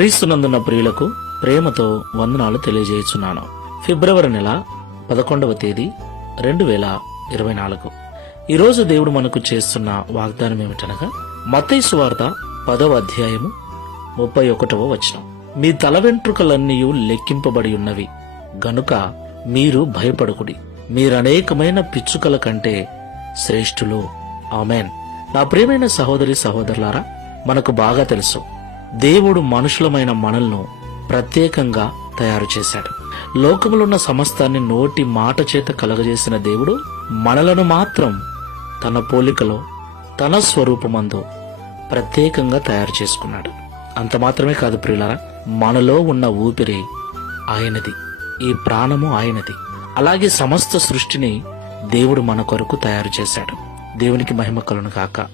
క్రీస్తునందున్న ప్రియులకు ప్రేమతో వందనాలు తెలియజేయుచున్నాను. ఫిబ్రవరి నెల పదకొండవ తేదీ రెండు వేల ఇరవై నాలుగు. ఈరోజు దేవుడు మనకు చేస్తున్న వాగ్దానం ఏమిటనగా మతైసు వార్త పదవ అధ్యాయము ముప్పై ఒకటవ వచనం. మీ తల వెంట్రుకలన్నీ లెక్కింపబడి ఉన్నవి. గనుక మీరు భయపడకుడి. మీరనేకమైన పిచ్చుకల కంటే శ్రేష్ఠులు. ఆమెన్. నా ప్రియమైన సహోదరి సహోదరులారా మనకు బాగా తెలుసు. దేవుడు మనుషులమైన మనల్ని ప్రత్యేకంగా తయారు చేశాడు. లోకములున్న సమస్తాన్ని నోటి మాట చేత కలగజేసిన దేవుడు మనలను మాత్రం తన పోలికలో తన స్వరూపమందు ప్రత్యేకంగా తయారు చేసుకున్నాడు. అంత మాత్రమే కాదు ప్రియులారా మనలో ఉన్న ఊపిరి ఆయనది ఈ ప్రాణము ఆయనది. అలాగే సమస్త సృష్టిని దేవుడు మన కొరకు తయారు చేశాడు. దేవునికి మహిమ కలును కాక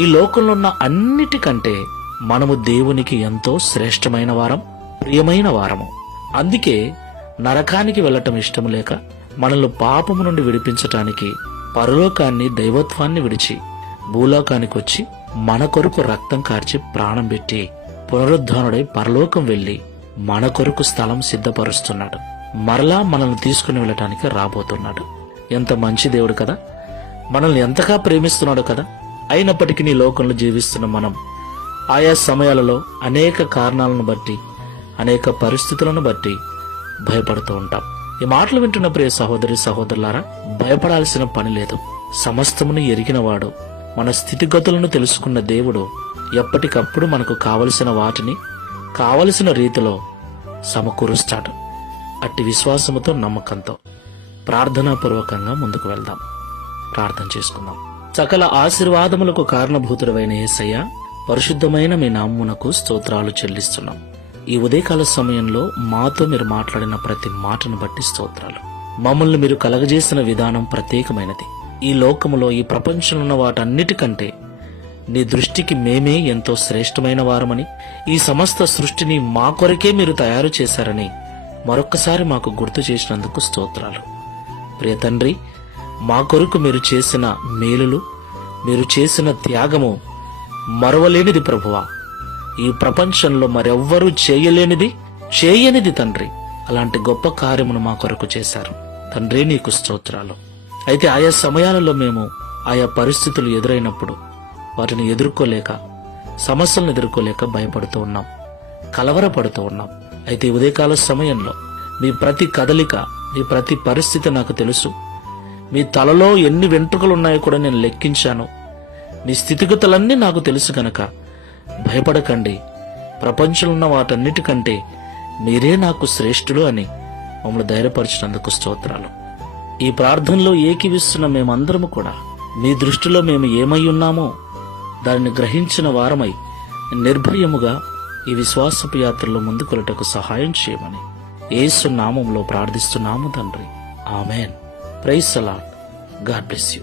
ఈ లోకంలో ఉన్న అన్నిటికంటే మనము దేవునికి ఎంతో శ్రేష్టమైన వారం ప్రియమైన వారము. అందుకే నరకానికి వెళ్ళటం ఇష్టం లేక మనల్ని పాపము నుండి విడిపించటానికి పరలోకాన్ని దైవత్వాన్ని విడిచి భూలోకానికి వచ్చి మన కొరకు రక్తం కార్చి ప్రాణం పెట్టి పునరుద్ధానుడై పరలోకం వెళ్ళి మన కొరకు స్థలం సిద్ధపరుస్తున్నాడు. మరలా మనల్ని తీసుకుని వెళ్ళటానికి రాబోతున్నాడు. ఎంత మంచి దేవుడు కదా! మనల్ని ఎంతగా ప్రేమిస్తున్నాడు కదా! అయినప్పటికీ నీ లోకంలో జీవిస్తున్న మనం ఆయా సమయాలలో అనేక కారణాలను బట్టి అనేక పరిస్థితులను బట్టి భయపడుతూ ఉంటాం. ఈ మాటలు వింటున్న ప్రియ సహోదరి సహోదరులారా భయపడాల్సిన పని లేదు. సమస్తమును ఎరిగినవాడు మన స్థితిగతులను తెలుసుకున్న దేవుడు ఎప్పటికప్పుడు మనకు కావలసిన వాటిని కావలసిన రీతిలో సమకూరుస్తాడు. అట్టి విశ్వాసముతో నమ్మకంతో ప్రార్థనాపూర్వకంగా ముందుకు వెళ్దాం. ప్రార్థన చేసుకుందాం. సకల ఆశీర్వాదములకు కారణభూతుడమైన యేసయ్య పరిశుద్ధమైన మీ నామ్మునకు స్తోత్రాలు చెల్లిస్తున్నాం. ఈ ఉదయకాల సమయంలో మాతో మీరు మాట్లాడిన ప్రతి మాటను బట్టి స్తోత్రాలు. మమ్మల్ని మీరు కలగజేసిన విధానం ప్రత్యేకమైనది. ఈ లోకములో ఈ ప్రపంచంలో ఉన్న వాటన్నిటికంటే నీ దృష్టికి మేమే ఎంతో శ్రేష్టమైన వారమని ఈ సమస్త సృష్టిని మా కొరకే మీరు తయారు చేశారని మరొక్కసారి మాకు గుర్తు చేసినందుకు స్తోత్రాలు. ప్రియ తండ్రి మా కొరకు మీరు చేసిన మేలులు మీరు చేసిన త్యాగము మరవలేనిది ప్రభువా. ఈ ప్రపంచంలో మరెవ్వరూ చేయలేనిది చేయనిది తండ్రి. అలాంటి గొప్ప కార్యమును మా కొరకు చేశారు. తండ్రి నీకు స్తోత్రాలు. అయితే ఆయా సమయాలలో మేము ఆయా పరిస్థితులు ఎదురైనప్పుడు వాటిని ఎదుర్కోలేక సమస్యలను ఎదుర్కోలేక భయపడుతూ ఉన్నాం. కలవరపడుతూ ఉన్నాం. అయితే ఉదయకాల సమయంలో మీ ప్రతి కదలిక మీ ప్రతి పరిస్థితి నాకు తెలుసు. మీ తలలో ఎన్ని వెంట్రుకలు ఉన్నాయో కూడా నేను లెక్కించాను. మీ స్థితిగతులన్నీ నాకు తెలుసు గనక. భయపడకండి. ప్రపంచంలో ఉన్న వాటన్నిటికంటే మీరే నాకు శ్రేష్ఠులు అని మమ్మల్ని ధైర్యపరిచినందుకు స్తోత్రాలు. ఈ ప్రార్థనలో ఏకీవిస్తున్న మేమందరము కూడా మీ దృష్టిలో మేము ఏమై ఉన్నామో దానిని గ్రహించిన వారమై నిర్భయముగా ఈ విశ్వాసపు యాత్రలో ముందుకొలటకు సహాయం చేయమని ఏసు నామంలో ప్రార్థిస్తున్నాము తండ్రి. Amen. Praise a lot God bless you.